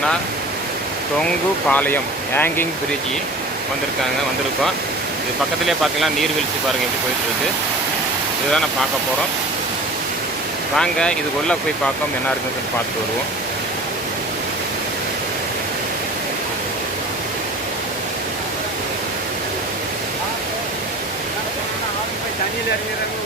இருக்கோன்னா தொங்கு பாளையம் hanging bridge வந்திருக்கோம். இது பக்கத்துலேயே பார்த்தீங்கன்னா நீர்வீழ்ச்சி பாருங்கள் எப்படி போயிட்டுருக்கு. இதுதான் நான் பார்க்க போகிறோம். வாங்க இதுக்குள்ளே போய் பார்ப்போம் என்ன இருக்குன்னு பார்த்துட்டு வருவோம். தண்ணியில் இறங்கிறாங்க.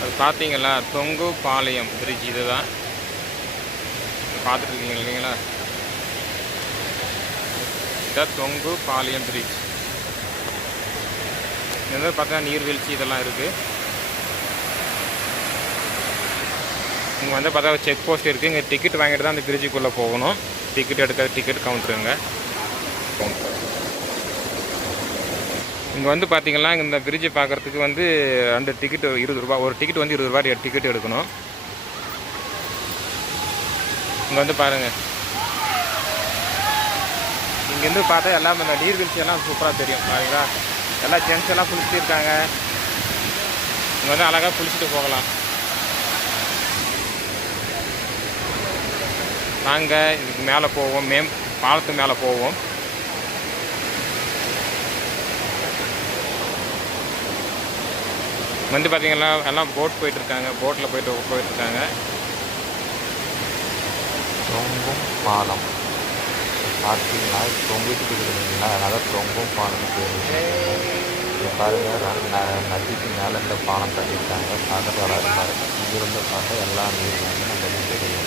அது பார்த்தீங்களா, தொங்கு பாளையம் பிரிட்ஜ். இது தான் பார்த்துட்ருக்கீங்க இல்லைங்களா, இதான் தொங்கு பாளையம் பிரிட்ஜ். இது வந்து பார்த்தா நீர்வீழ்ச்சி இதெல்லாம் இருக்குது. இங்கே வந்து பார்த்தா செக் போஸ்ட் இருக்குது. இங்கே டிக்கெட் வாங்கிட்டு தான் அந்த பிரிட்ஜுக்குள்ளே போகணும். டிக்கெட் எடுக்க டிக்கெட் கவுண்டருங்க. இங்கே வந்து பார்த்தீங்கன்னா இந்த பிரிட்ஜை பார்க்குறதுக்கு வந்து 2 டிக்கெட் 20 ரூபா. ஒரு டிக்கெட் வந்து 20 ரூபா டிக்கெட் எடுக்கணும். இங்கே வந்து பாருங்கள், இங்கேருந்து பார்த்தா எல்லாம் இந்த நீர்வீழ்ச்சி எல்லாம் சூப்பராக தெரியும் பாருங்களா. எல்லாம் ஜென்ஸ் எல்லாம் குளிச்சுட்டு இருக்காங்க. இங்கே வந்து அழகாக குளிச்சுட்டு போகலாம். நாங்கள் இதுக்கு மேலே போவோம், பாலத்து மேலே போவோம். வந்து பார்த்தீங்கன்னா எல்லாம் போட் போயிட்டுருக்காங்க. போட்டில் போயிட்டுருக்காங்க. தொங்கும் பாலம் பார்த்தீங்கன்னா தொங்கிட்டு இருக்குதுங்களா, அதனால் தொங்கும் பாலம் பேர். பாருங்கள், நதிக்கு மேலே இந்த பாலம் கட்டியிருக்காங்க. பார்க்க வராது பாருங்கள். இங்கிருந்து பார்த்தா எல்லா நீரும் வந்து நம்மளுக்கு தெரியும்.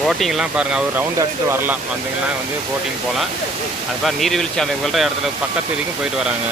போட்டிங்லாம் பாருங்கள், ஒரு ரவுண்ட் அடிச்சுட்டு வரலாம். வந்தீங்கன்னா வந்து போட்டிங் போகலாம். அது மாதிரி நீர்வீழ்ச்சி அந்த விழுற இடத்துல பக்கத்து வரைக்கும் போயிட்டு வராங்க.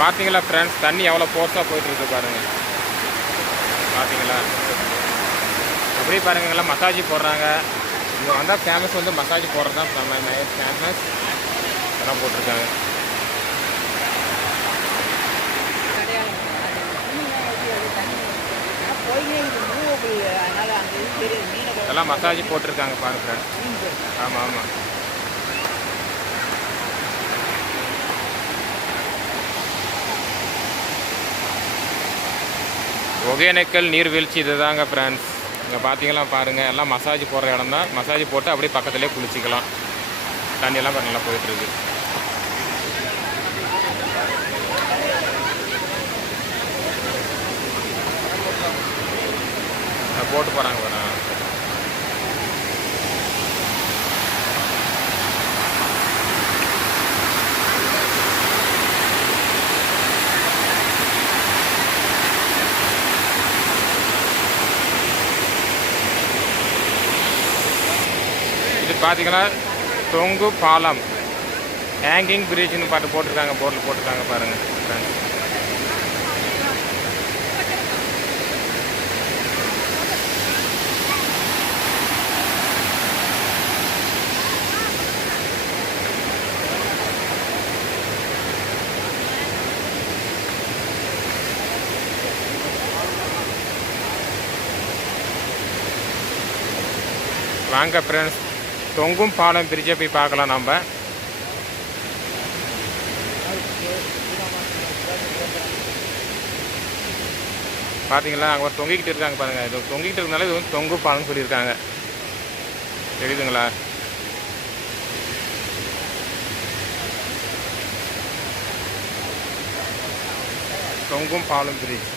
பார்த்தீங்களா ஃப்ரெண்ட்ஸ், தண்ணி எவ்வளோ ஃபோர்ஸாக போயிட்டுருக்கு பாருங்கள். பார்த்தீங்களா, அப்படியே பாருங்கள், எல்லாம் மசாஜ் போடுறாங்க. இங்கே வந்தால் ஃபேமஸ் வந்து மசாஜ் போடுறது தான் ஃபேமஸ். எல்லாம் போட்டிருக்காங்க. எல்லாம் மசாஜ் போட்டிருக்காங்க பாருங்க ஃப்ரெண்ட்ஸ். ஆமாம் ஆமாம். ஒகேனக்கல் நீர்வீழ்ச்சி இது தாங்க ஃப்ரெண்ட்ஸ். இங்கே பார்த்தீங்கன்னா பாருங்கள், எல்லாம் மசாஜ் போடுற இடம் தான். மசாஜ் போட்டு அப்படியே பக்கத்துலேயே குளிச்சிக்கலாம். தண்ணியெல்லாம் நல்லா போயிட்டுருக்கு. போட்டு போகிறாங்க பாருங்க. இது பார்த்தீங்கன்னா தொங்கு பாலம் ஹேங்கிங் பிரிட்ஜ்னு பாட்டு போட்டிருக்காங்க, போர்டில் போட்டிருக்காங்க பாருங்கள் ஃப்ரெண்ட்ஸ். வாங்க ஃப்ரெண்ட்ஸ், தொங்கும் பாலம் பிரிட்ஜை போய் பார்க்கலாம் நம்ம. பார்த்தீங்களா, அங்கே தொங்கிக்கிட்டு இருக்காங்க பாருங்கள். இது தொங்கிக்கிட்டு இருக்கனால இது வந்து தொங்கு பாலம்னு சொல்லியிருக்காங்க. தெரியுதுங்களா? தொங்கும் பாலம் பிரிட்ஜ்.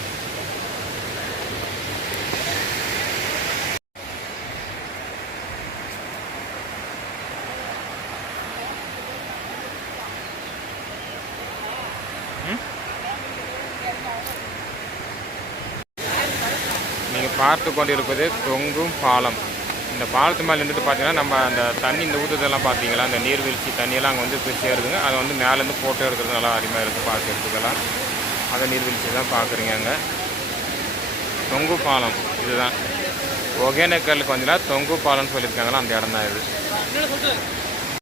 நீங்கள் பார்த்து கொண்டிருப்பது தொங்கும் பாலம். இந்த பாலத்து மேலே நின்றுட்டு பார்த்தீங்கன்னா நம்ம அந்த தண்ணி இந்த ஊற்றுதெல்லாம் பார்த்தீங்களா, அந்த நீர்வீழ்ச்சி தண்ணியெல்லாம் அங்கே வந்து போய் சேருதுங்க. அதை வந்து மேலேருந்து ஃபோட்டோ எடுக்கிறது நல்லா அருமையாக இருக்குது பார்க்கறதுக்கெல்லாம். அதை நீர்வீழ்ச்சி தான் பார்க்குறீங்க. அங்கே தொங்கு பாலம் இதுதான். ஒகேனக்கலுக்கு வந்தீங்கன்னா தொங்கு பாலம்னு சொல்லியிருக்காங்களா, அந்த இடம் தான் இது.